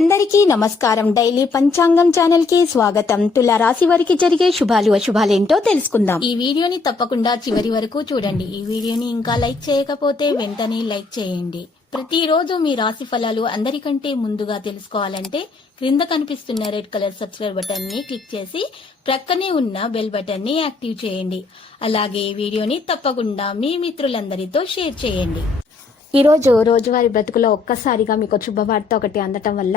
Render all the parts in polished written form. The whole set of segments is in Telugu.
అందరికీ నమస్కారం. డైలీ పంచాంగం ఛానల్ కి స్వాగతం. తుల రాశి వారికి జరిగే శుభాలు అశుభాలేంటో తెలుసుకుందాం. ఈ వీడియోని తప్పకుండా చివరి వరకు చూడండి. ఈ వీడియోని ఇంకా లైక్ చేయకపోతే వెంటనే లైక్ చేయండి. ప్రతిరోజు మీ రాశి ఫలాలు అందరికంటే ముందుగా తెలుసుకోవాలంటే క్రింద కనిపిస్తున్న రెడ్ కలర్ సబ్స్క్రైబ్ బటన్ ని క్లిక్ చేసి ప్రక్కనే ఉన్న బెల్ బటన్ ని యాక్టివ్ చేయండి. అలాగే వీడియోని తప్పకుండా మీ మిత్రులందరితో షేర్ చేయండి. ఈ రోజు రోజువారీ బ్రతుకులో ఒక్కసారిగా మీకు శుభవార్త ఒకటి అందటం వల్ల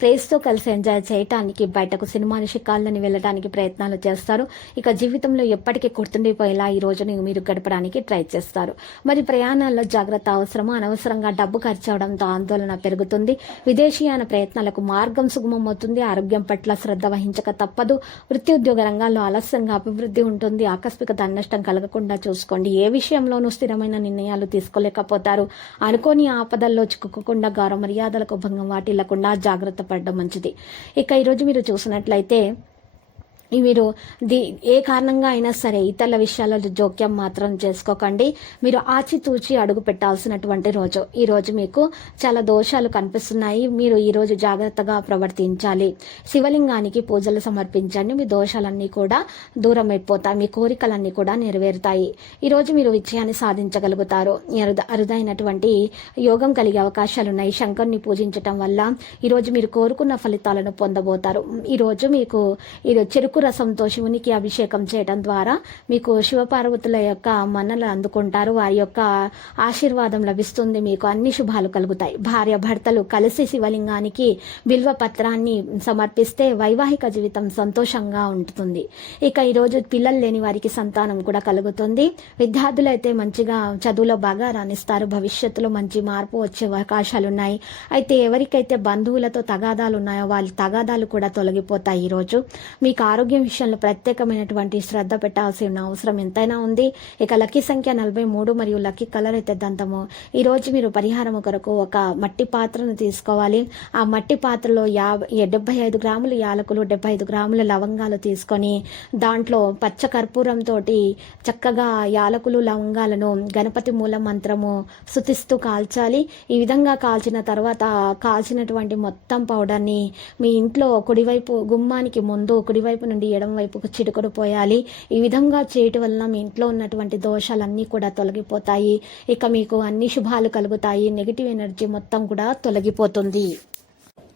ప్రేస్తో కలిసి ఎంజాయ్ చేయడానికి బయటకు సినిమా నిషికాలని వెళ్ళడానికి ప్రయత్నాలు చేస్తారు. ఇక జీవితంలో ఎప్పటికీ గుర్తుండిపోయేలా ఈ రోజుని మీరు గడపడానికి ట్రై చేస్తారు. మరి ప్రయాణాల్లో జాగ్రత్త అవసరము. అనవసరంగా డబ్బు ఖర్చు అవడంతో ఆందోళన పెరుగుతుంది. విదేశీయాన ప్రయత్నాలకు మార్గం సుగమమవుతుంది. ఆరోగ్యం పట్ల శ్రద్ధ వహించక తప్పదు. వృత్తి ఉద్యోగ రంగాల్లో ఆలస్యంగా అభివృద్ధి ఉంటుంది. ఆకస్మిక ధననష్టం కలగకుండా చూసుకోండి. ఏ విషయంలోనూ స్థిరమైన నిర్ణయాలు తీసుకోలేకపోతారు. అనుకోని ఆపదల్లో చిక్కుకోకుండా గౌరవ మర్యాదలకు భంగం వాటిల్లకుండా జాగ్రత్త పడడం మంచిది. ఇక ఈరోజు మీరు చూసినట్లయితే మీరు ఏ కారణంగా అయినా సరే ఇతరుల విషయాలలో జోక్యం మాత్రం చేసుకోకండి. మీరు ఆచితూచి అడుగు పెట్టాల్సినటువంటి రోజు. ఈ రోజు మీకు చాలా దోషాలు కనిపిస్తున్నాయి. మీరు ఈ రోజు జాగ్రత్తగా ప్రవర్తించాలి. శివలింగానికి పూజలు సమర్పించండి. మీ దోషాలన్నీ కూడా దూరం అయిపోతాయి. మీ కోరికలన్నీ కూడా నెరవేరుతాయి. ఈ రోజు మీరు విజయాన్ని సాధించగలుగుతారు. అరుదైనటువంటి యోగం కలిగే అవకాశాలు ఉన్నాయి. శంకరుని పూజించటం వల్ల ఈ రోజు మీరు కోరుకున్న ఫలితాలను పొందబోతారు. ఈ రోజు మీకు చెరుకు రసంతో శివునికి అభిషేకం చేయడం ద్వారా మీకు శివపార్వతుల యొక్క మన్నలు అందుకుంటారు. వారి యొక్క ఆశీర్వాదం లభిస్తుంది. మీకు అన్ని శుభాలు కలుగుతాయి. భార్య భర్తలు కలిసి శివలింగానికి బిల్వ పత్రాన్ని సమర్పిస్తే వైవాహిక జీవితం సంతోషంగా ఉంటుంది. ఇక ఈరోజు పిల్లలు లేని వారికి సంతానం కూడా కలుగుతుంది. విద్యార్థులు అయితే మంచిగా చదువులో బాగా రాణిస్తారు. భవిష్యత్తులో మంచి మార్పు వచ్చే అవకాశాలు ఉన్నాయి. అయితే ఎవరికైతే బంధువులతో తగాదాలు ఉన్నాయో వాళ్ళ తగాదాలు కూడా తొలగిపోతాయి. ఈరోజు మీకు ఆరోగ్యం విషయంలో ప్రత్యేకమైనటువంటి శ్రద్ధ పెట్టాల్సిన అవసరం ఎంతైనా ఉంది. ఇక లక్కీ సంఖ్య 43 మరియు లక్కీ కలర్ అయితే దంతము. ఈ రోజు మీరు పరిహారం కొరకు ఒక మట్టి పాత్రను తీసుకోవాలి. ఆ మట్టి పాత్రలో 75 గ్రాములు యాలకులు, 75 గ్రాముల లవంగాలు తీసుకొని దాంట్లో పచ్చ కర్పూరంతో చక్కగా యాలకులు లవంగాలను గణపతి మూల మంత్రము స్తుతిస్తూ కాల్చాలి. ఈ విధంగా కాల్చిన తర్వాత కాల్చినటువంటి మొత్తం పౌడర్ని మీ ఇంట్లో కుడివైపు గుమ్మానికి ముందు కుడివైపు నుండి ఎడమ వైపుకు చిడుకుడు పోయాలి. ఈ విధంగా చేయటం వల్ల మీ ఇంట్లో ఉన్నటువంటి దోషాలన్నీ కూడా తొలగిపోతాయి. ఇక మీకు అన్ని శుభాలు కలుగుతాయి. నెగిటివ్ ఎనర్జీ మొత్తం కూడా తొలగిపోతుంది.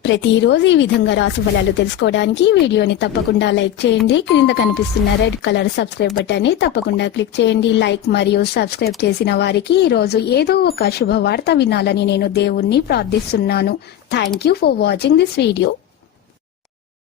ప్రతిరోజు ఈ విధంగా రాశి ఫలాలు తెలుసుకోవడానికి వీడియోని తప్పకుండా లైక్ చేయండి. క్రింద కనిపిస్తున్న రెడ్ కలర్ సబ్స్క్రైబ్ బటన్ ని తప్పకుండా క్లిక్ చేయండి. లైక్ మరియు సబ్స్క్రైబ్ చేసిన వారికి ఈ రోజు ఏదో ఒక శుభవార్త వినాలని నేను దేవుణ్ణి ప్రార్థిస్తున్నాను. Thank you for watching this video.